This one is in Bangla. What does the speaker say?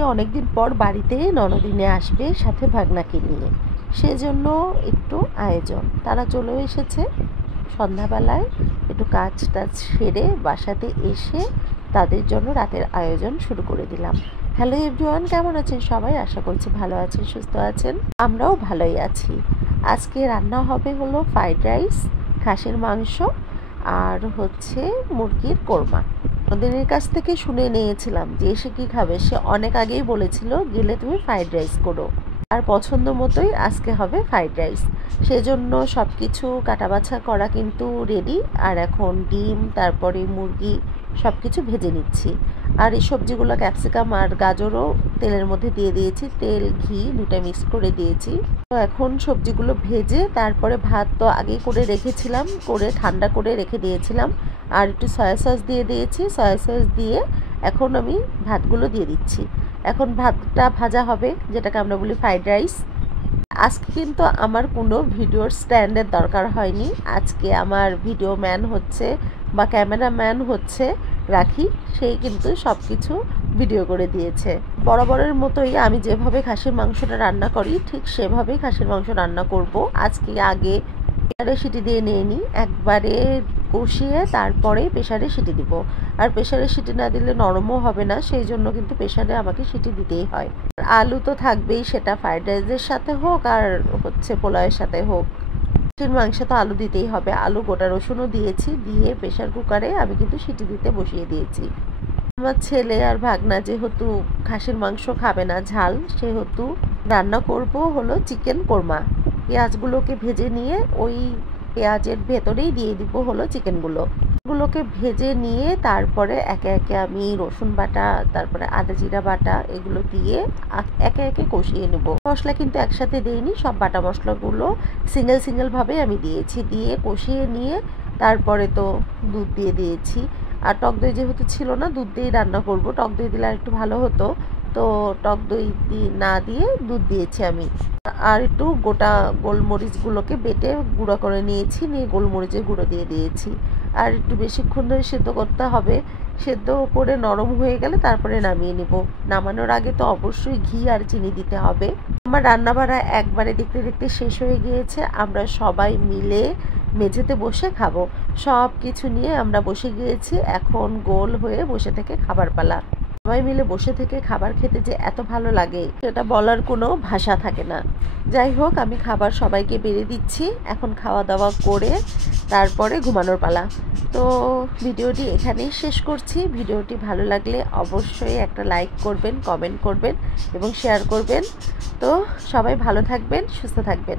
আজকে অনেকদিন পর বাড়িতে ননদিনে আসবে সাথে ভাগনাকে নিয়ে, সেজন্য একটু আয়োজন। তারা চলেও এসেছে সন্ধ্যাবেলায়, একটু কাজ টাজ সেরে বাসাতে এসে তাদের জন্য রাতের আয়োজন শুরু করে দিলাম। হ্যালো এভরিওয়ান, কেমন আছেন সবাই? আশা করছি ভালো আছেন, সুস্থ আছেন। আমরাও ভালোই আছি। আজকে রান্না হবে হলো ফ্রাইড রাইস, খাসির মাংস আর হচ্ছে মুরগির কোরমা। ওদের কাছ থেকে শুনে নিয়েছিলাম যে এসে কী খাবে। সে অনেক আগেই বলেছিল গেলে তুমি ফ্রাইড রাইস করো, আর পছন্দ মতোই আজকে হবে ফ্রাইড রাইস। সেজন্য সব কিছু কাটাবাছা করা কিন্তু রেডি। আর এখন ডিম, তারপরে মুরগি সব কিছু ভেজে নিচ্ছি। আর এই সবজিগুলো ক্যাপসিকাম আর গাজরও তেলের মধ্যে দিয়ে দিয়েছি, তেল ঘি দুটা মিক্স করে দিয়েছি। তো এখন সবজিগুলো ভেজে তারপরে ভাত তো আগেই করে রেখেছিলাম, করে ঠান্ডা করে রেখে দিয়েছিলাম। আর একটু সয়া সস দিয়ে দিয়েছি, সয়া সস দিয়ে এখন আমি ভাতগুলো দিয়ে দিচ্ছি। এখন ভাতটা ভাজা হবে, যেটাকে আমরা বলি ফ্রাইড রাইস। আজকে কিন্তু আমার কোনো ভিডিওর স্ট্যান্ডের দরকার হয়নি। আজকে আমার ভিডিও ম্যান হচ্ছে বা ক্যামেরাম্যান হচ্ছে রাখি, সেই কিন্তু সব কিছু ভিডিও করে দিয়েছে। বরাবরের মতোই আমি যেভাবে খাসির মাংসটা রান্না করি ঠিক সেভাবেই খাসির মাংস রান্না করব। আজকে আগে প্রেশারে সিটি দিয়ে নিয়ে নিই, একবারে কষিয়ে তারপরে প্রেশারে সিটি দিব। আর প্রেশারে সিটি না দিলে নরমও হবে না, সেই জন্য কিন্তু প্রেশারে আমাকে সিটি দিতেই হয়। আলু তো থাকবেই, সেটা ফ্রাইড রাইসের সাথে হোক আর হচ্ছে পোলাওয়ের সাথে হোক। খাসির মাংসে তো আলু দিতেই হবে। আলু, গোটা রসুনও দিয়েছি, দিয়ে প্রেশার কুকারে আমি কিন্তু সিটি দিতে বসিয়ে দিয়েছি। আমার ছেলে আর ভাগনা যেহেতু খাসির মাংস খাবে না ঝাল, সেহেতু রান্না করব হলো চিকেন কোরমা। পেঁয়াজগুলোকে ভেজে নিয়ে ওই পেঁয়াজের ভেতরেই দিয়ে দিব হলো চিকেনগুলোকে ভেজে নিয়ে তারপরে একে একে আমি রসুন বাটা, তারপরে আদা জিরা বাটা এগুলো দিয়ে একে একে কষিয়ে নেব। মশলা কিন্তু একসাথে দিইনি, সব বাটা মশলাগুলো সিঙ্গেল ভাবে আমি দিয়েছি। দিয়ে কষিয়ে নিয়ে তারপরে তো দুধ দিয়ে দিয়েছি। আর টক দই যেহেতু ছিল না, দুধ দিয়েই রান্না করব। টক দই দিলে আর একটু ভালো হতো, তো টক দই না দিয়ে দুধ দিয়েছি আমি। আর একটু গোটা গোলমরিচগুলোকে বেটে গুঁড়ো করে নিয়েছি, নিয়ে গোলমরিচের গুঁড়ো দিয়ে দিয়েছি। আর একটু বেশিক্ষণ ধরে সেদ্ধ করতে হবে। সেদ্ধ করে নরম হয়ে গেলে তারপরে নামিয়ে নেব। নামানোর আগে তো অবশ্যই ঘি আর চিনি দিতে হবে। আমার রান্নাবাড়া একবারে দেখতে দেখতে শেষ হয়ে গিয়েছে। আমরা সবাই মিলে মেঝেতে বসে খাবো। সব কিছু নিয়ে আমরা বসে গিয়েছি, এখন গোল হয়ে বসে থেকে খাবার পালা। সবাই মিলে বসে থেকে খাবার খেতে যে এত ভালো লাগে সেটা বলার কোনো ভাষা থাকে না। যাই হোক, আমি খাবার সবাইকে বেড়ে দিচ্ছি। এখন খাওয়া দাওয়া করে তারপরে ঘুমানোর পালা। তো ভিডিওটি এখানেই শেষ করছি। ভিডিওটি ভালো লাগলে অবশ্যই একটা লাইক করবেন, কমেন্ট করবেন এবং শেয়ার করবেন। তো সবাই ভালো থাকবেন, সুস্থ থাকবেন।